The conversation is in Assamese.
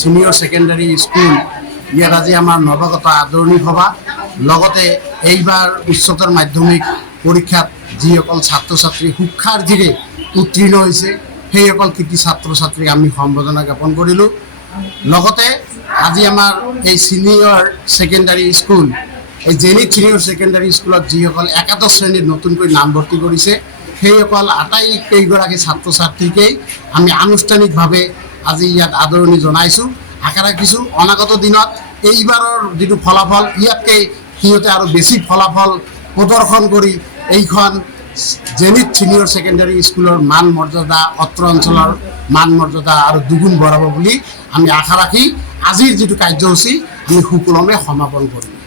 সিনিয়ৰ সেকেন্ডাৰি স্কুল ইয়াত আজি আমাৰ নৱাগত আদৰণি সভা লগতে এইবাৰ উচ্চতৰ মাধ্যমিক পৰীক্ষাত যিসকল ছাত্ৰ ছাত্ৰী সুখাৰ্জিৰে উত্তীৰ্ণ হৈছে সেইসকল কৃতি ছাত্ৰ ছাত্ৰীক আমি সম্বোধনা জ্ঞাপন কৰিলোঁ। লগতে আজি আমাৰ এই সিনিয়ৰ সেকেন্ডাৰি স্কুল এই জেনিথ সিনিয়ৰ সেকেন্ডাৰি স্কুলত যিসকল একাদশ শ্ৰেণীত নতুনকৈ নামভৰ্তি কৰিছে সেইসকল আটাইকেইগৰাকী ছাত্ৰ ছাত্ৰীকেই আমি আনুষ্ঠানিকভাৱে আজি ইয়াত আদৰণি জনাইছোঁ। আশা ৰাখিছোঁ অনাগত দিনত এইবাৰৰ যিটো ফলাফল ইয়াতকৈ সিহঁতে আৰু বেছি ফলাফল প্ৰদৰ্শন কৰি এইখন জেনিথ সিনিয়ৰ সেকেন্ডাৰি স্কুলৰ মান মৰ্যাদা অত্ৰ অঞ্চলৰ মান মৰ্যাদা আৰু দুগুণ বঢ়াব বুলি আমি আশা ৰাখি আজিৰ যিটো কাৰ্যসূচী আমি সুকলমে সমাপন কৰিম।